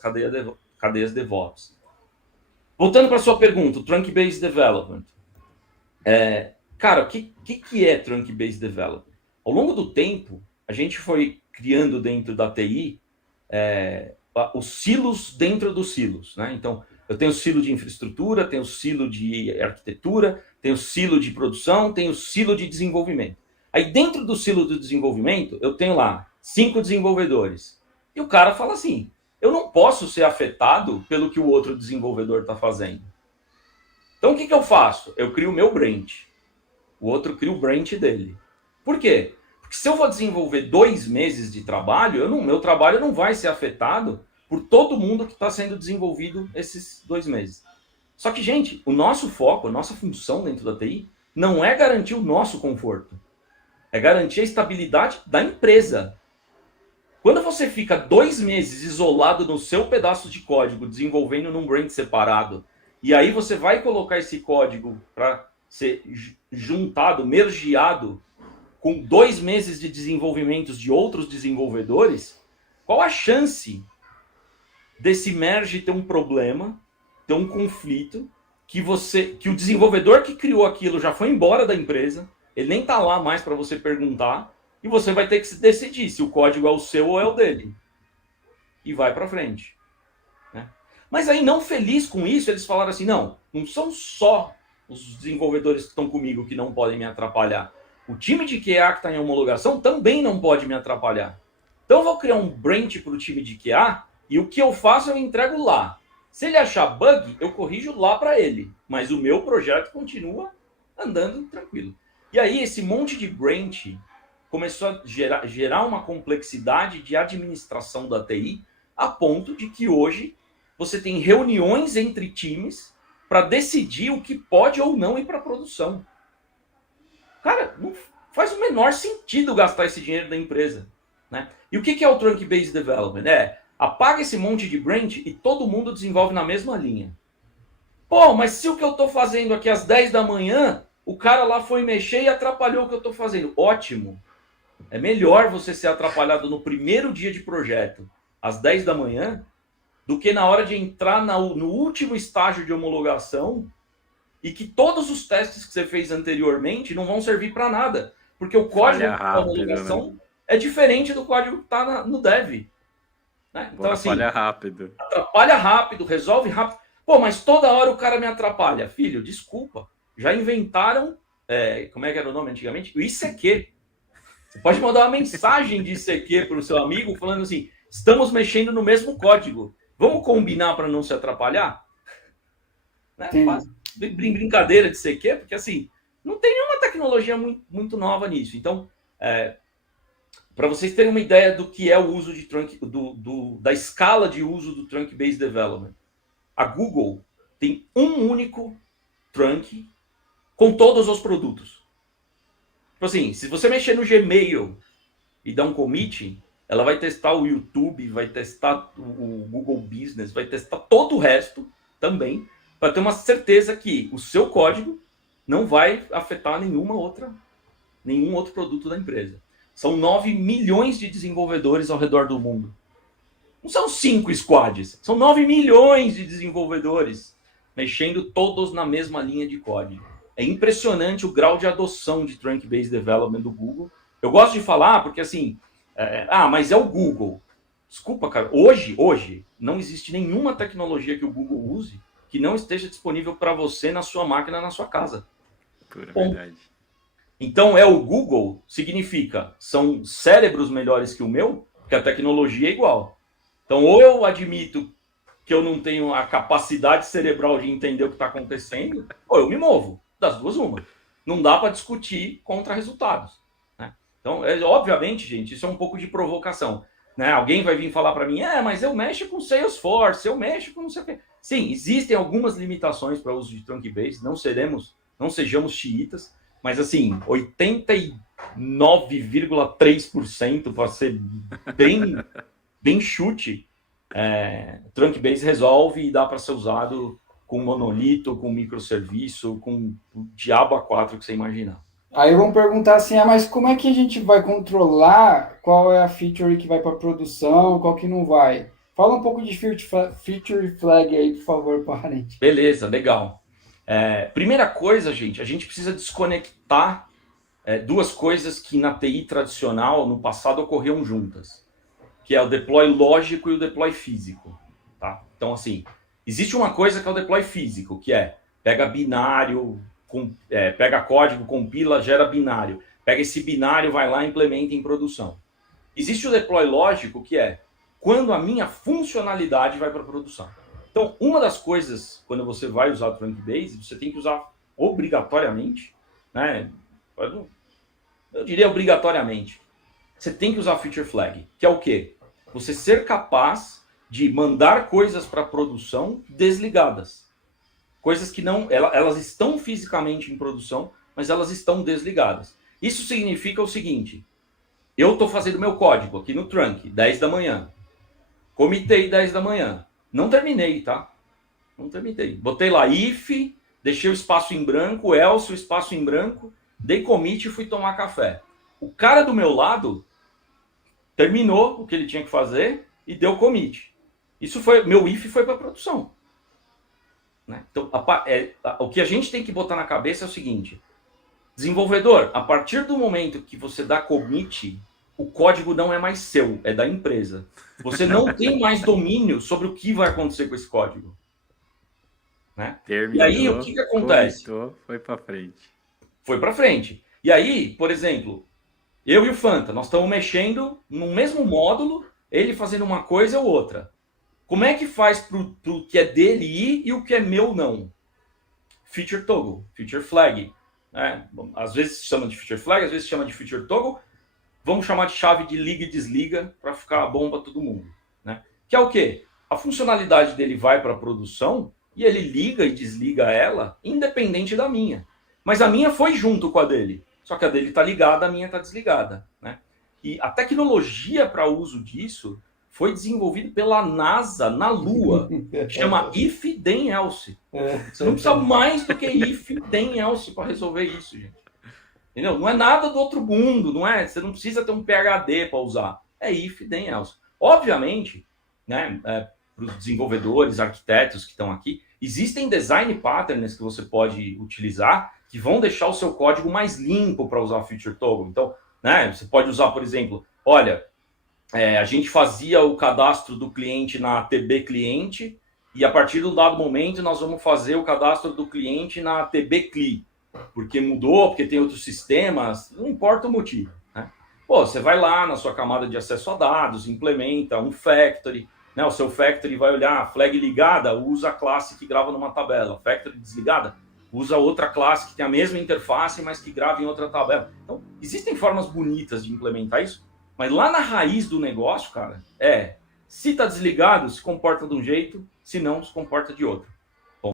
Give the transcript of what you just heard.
cadeias DevOps. Voltando para a sua pergunta, o Trunk-Based Development. Cara, o que é Trunk-Based Development? Ao longo do tempo, a gente foi criando dentro da TI os silos dentro dos silos, né? Então, eu tenho o silo de infraestrutura, tenho o silo de arquitetura, tenho o silo de produção, tenho o silo de desenvolvimento. Aí, dentro do silo do desenvolvimento, eu tenho lá 5 desenvolvedores. E o cara fala assim, eu não posso ser afetado pelo que o outro desenvolvedor está fazendo. Então, o que eu faço? Eu crio o meu branch. O outro cria o branch dele. Por quê? Porque se eu vou desenvolver 2 meses de trabalho, meu trabalho não vai ser afetado por todo mundo que está sendo desenvolvido esses 2 meses. Só que, gente, o nosso foco, a nossa função dentro da TI, não é garantir o nosso conforto. É garantir a estabilidade da empresa. Quando você fica 2 meses isolado no seu pedaço de código, desenvolvendo num branch separado, e aí você vai colocar esse código para ser juntado, mergeado com 2 meses de desenvolvimentos de outros desenvolvedores, qual a chance desse merge ter um problema, ter um conflito, que o desenvolvedor que criou aquilo já foi embora da empresa, ele nem está lá mais para você perguntar, e você vai ter que decidir se o código é o seu ou é o dele. E vai para frente. Né? Mas aí, não feliz com isso, eles falaram assim, não são só os desenvolvedores que estão comigo que não podem me atrapalhar. O time de QA que está em homologação também não pode me atrapalhar. Então eu vou criar um branch para o time de QA e o que eu faço eu entrego lá. Se ele achar bug, eu corrijo lá para ele. Mas o meu projeto continua andando tranquilo. E aí esse monte de branch começou a gerar uma complexidade de administração da TI a ponto de que hoje você tem reuniões entre times para decidir o que pode ou não ir para a produção. Cara, não faz o menor sentido gastar esse dinheiro da empresa. Né? E o que é o Trunk-Based Development? Apaga esse monte de branch e todo mundo desenvolve na mesma linha. Pô, mas se o que eu estou fazendo aqui às 10 da manhã, o cara lá foi mexer e atrapalhou o que eu estou fazendo. Ótimo. É melhor você ser atrapalhado no primeiro dia de projeto, às 10 da manhã, do que na hora de entrar no último estágio de homologação e que todos os testes que você fez anteriormente não vão servir para nada. Porque o código da homologação é diferente do código que está no dev. Né? Então, assim, atrapalha rápido, resolve rápido. Pô, mas toda hora o cara me atrapalha. Filho, desculpa. Já inventaram, como é que era o nome antigamente? O ICQ. Você pode mandar uma mensagem de ICQ para o seu amigo falando assim, estamos mexendo no mesmo código. Vamos combinar para não se atrapalhar? Né? Brincadeira de ICQ, porque assim, não tem nenhuma tecnologia muito nova nisso. Então, para vocês terem uma ideia do que é o uso de da escala de uso do Trunk-Based Development, a Google tem um único trunk com todos os produtos. Tipo assim, se você mexer no Gmail e dar um commit, ela vai testar o YouTube, vai testar o Google Business, vai testar todo o resto também, para ter uma certeza que o seu código não vai afetar nenhum outro produto da empresa. São 9 milhões de desenvolvedores ao redor do mundo. Não são 5 squads, são 9 milhões de desenvolvedores mexendo todos na mesma linha de código. É impressionante o grau de adoção de Trunk-Based Development do Google. Eu gosto de falar porque assim, mas é o Google. Desculpa, cara, hoje não existe nenhuma tecnologia que o Google use que não esteja disponível para você na sua máquina, na sua casa. Pura verdade. Então, é o Google, significa, são cérebros melhores que o meu, porque a tecnologia é igual. Então, ou eu admito que eu não tenho a capacidade cerebral de entender o que está acontecendo, ou eu me movo. Das duas, uma. Não dá para discutir contra resultados. Né? Então, obviamente, gente, isso é um pouco de provocação. Né? Alguém vai vir falar para mim, mas eu mexo com Salesforce, eu mexo com não sei o quê. Sim, existem algumas limitações para o uso de Trunk-Based, não sejamos xiitas, mas assim, 89,3%, para ser bem chute, Trunk-Based resolve e dá para ser usado com monolito, com microserviço, com o diabo A4 que você imaginar. Aí vão perguntar assim, mas como é que a gente vai controlar qual é a feature que vai para produção, qual que não vai? Fala um pouco de feature flag aí, por favor, para a gente. Beleza, legal. Primeira coisa, gente, a gente precisa desconectar duas coisas que na TI tradicional, no passado, ocorriam juntas, que é o deploy lógico e o deploy físico. Tá? Então, assim, existe uma coisa que é o deploy físico, que é pega binário, pega código, compila, gera binário. Pega esse binário, vai lá e implementa em produção. Existe o deploy lógico, que é quando a minha funcionalidade vai para a produção. Então, uma das coisas, quando você vai usar o Trunkbase, você tem que usar obrigatoriamente, né? Eu diria obrigatoriamente. Você tem que usar feature flag, que é o quê? Você ser capaz de mandar coisas para produção desligadas. Coisas que não, elas estão fisicamente em produção, mas elas estão desligadas. Isso significa o seguinte: eu estou fazendo meu código aqui no Trunk, 10 da manhã. Comitei 10 da manhã. Não terminei, tá? Não terminei. Botei lá if, deixei o espaço em branco, else, o espaço em branco, dei commit e fui tomar café. O cara do meu lado terminou o que ele tinha que fazer e deu commit. Isso foi, meu if foi para produção. Né? Então, o que a gente tem que botar na cabeça é o seguinte: desenvolvedor, a partir do momento que você dá commit, o código não é mais seu, é da empresa. Você não tem mais domínio sobre o que vai acontecer com esse código. Né? Terminou, e aí, o que acontece? Foi para frente. Foi para frente. E aí, por exemplo, eu e o Fanta, nós estamos mexendo no mesmo módulo, ele fazendo uma coisa ou outra. Como é que faz pro que é dele ir e o que é meu não? Feature toggle, feature flag. Né? Às vezes se chama de feature flag, às vezes se chama de feature toggle. Vamos chamar de chave de liga e desliga para ficar bom para todo mundo. Né? Que é o quê? A funcionalidade dele vai para a produção e ele liga e desliga ela independente da minha. Mas a minha foi junto com a dele. Só que a dele está ligada, a minha está desligada. Né? E a tecnologia para uso disso foi desenvolvida pela NASA na Lua. Chama if, then else. Você não precisa mais do que if, then else para resolver isso, gente. Entendeu? Não é nada do outro mundo, não é? Você não precisa ter um PhD para usar. É if, then else. Obviamente, né, para os desenvolvedores, arquitetos que estão aqui, existem design patterns que você pode utilizar que vão deixar o seu código mais limpo para usar feature toggle. Então, né, você pode usar, por exemplo, olha, a gente fazia o cadastro do cliente na TB cliente e a partir de um dado momento nós vamos fazer o cadastro do cliente na TB CLI. Porque mudou, porque tem outros sistemas, não importa o motivo. Né? Pô, você vai lá na sua camada de acesso a dados, implementa um factory, né? O seu factory vai olhar, flag ligada, usa a classe que grava numa tabela. Factory desligada, usa outra classe que tem a mesma interface, mas que grava em outra tabela. Então, existem formas bonitas de implementar isso, mas lá na raiz do negócio, cara, se está desligado, se comporta de um jeito, se não, se comporta de outro.